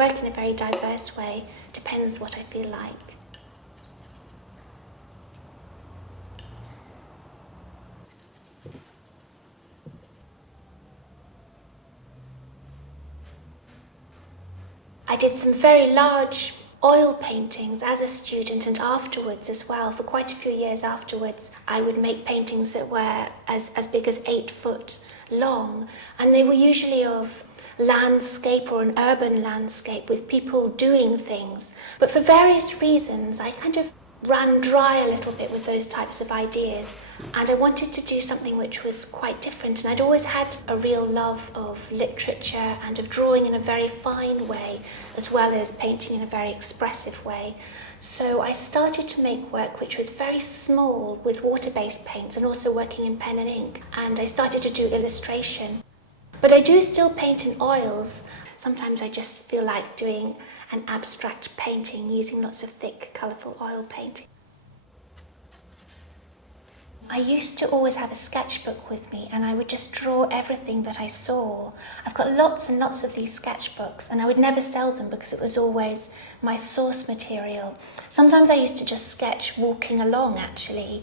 work in a very diverse way, depends what I feel like. I did some very large oil paintings as a student and afterwards as well. For quite a few years afterwards, I would make paintings that were as big as 8 foot long, and they were usually of landscape or an urban landscape with people doing things. But for various reasons, I kind of ran dry a little bit with those types of ideas, and I wanted to do something which was quite different. And I'd always had a real love of literature and of drawing in a very fine way, as well as painting in a very expressive way. So I started to make work which was very small with water-based paints and also working in pen and ink. And I started to do illustration. But I do still paint in oils. Sometimes I just feel like doing an abstract painting using lots of thick, colourful oil paint. I used to always have a sketchbook with me, and I would just draw everything that I saw. I've got lots and lots of these sketchbooks, and I would never sell them because it was always my source material. Sometimes I used to just sketch walking along, actually,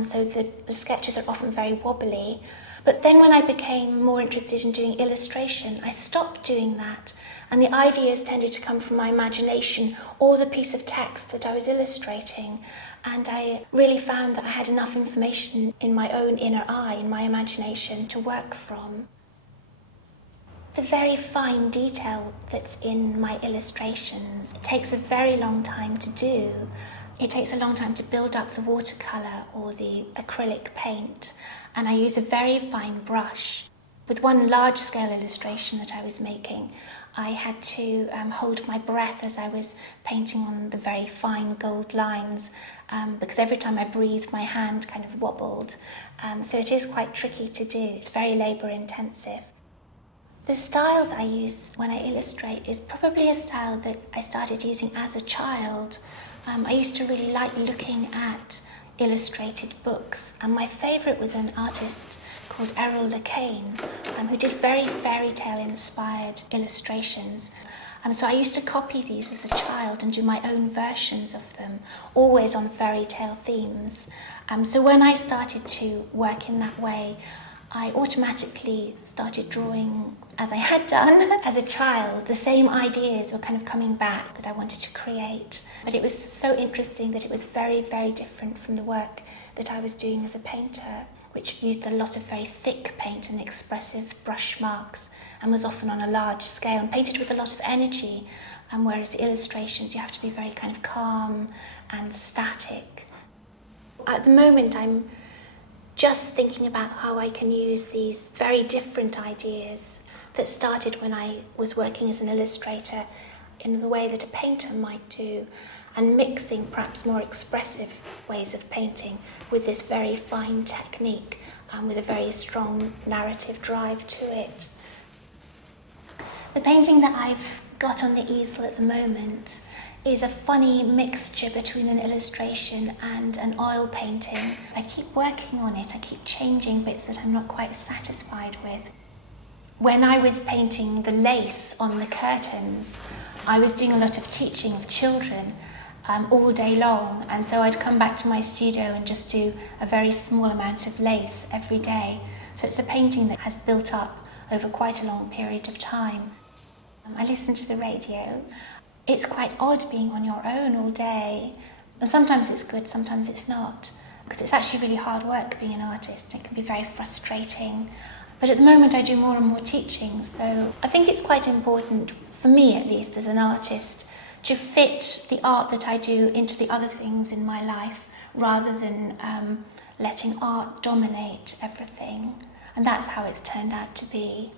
so the sketches are often very wobbly. But then when I became more interested in doing illustration, I stopped doing that, and the ideas tended to come from my imagination or the piece of text that I was illustrating. And I really found that I had enough information in my own inner eye, in my imagination, to work from. The very fine detail that's in my illustrations, it takes a very long time to do. It takes a long time to build up the watercolour or the acrylic paint, and I use a very fine brush. With one large-scale illustration that I was making, I had to hold my breath as I was painting on the very fine gold lines, because every time I breathed, my hand kind of wobbled. So it is quite tricky to do. It's very labour-intensive. The style that I use when I illustrate is probably a style that I started using as a child. I used to really like looking at illustrated books, and my favourite was an artist called Errol Lacane, who did very fairy tale inspired illustrations. So I used to copy these as a child and do my own versions of them, always on fairy tale themes. So when I started to work in that way, I automatically started drawing, as I had done as a child. The same ideas were kind of coming back that I wanted to create. But it was so interesting that it was very, very different from the work that I was doing as a painter, which used a lot of very thick paint and expressive brush marks and was often on a large scale and painted with a lot of energy. Whereas the illustrations, you have to be very kind of calm and static. At the moment, I'm just thinking about how I can use these very different ideas that started when I was working as an illustrator in the way that a painter might do, and mixing perhaps more expressive ways of painting with this very fine technique with a very strong narrative drive to it. The painting that I've got on the easel at the moment is a funny mixture between an illustration and an oil painting. I keep working on it, I keep changing bits that I'm not quite satisfied with. When I was painting the lace on the curtains, I was doing a lot of teaching of children all day long, and so I'd come back to my studio and just do a very small amount of lace every day. So it's a painting that has built up over quite a long period of time. I listen to the radio. It's quite odd being on your own all day. And sometimes it's good, sometimes it's not, because it's actually really hard work being an artist. It can be very frustrating. But at the moment I do more and more teaching, so I think it's quite important, for me at least as an artist, to fit the art that I do into the other things in my life, rather than letting art dominate everything. And that's how it's turned out to be.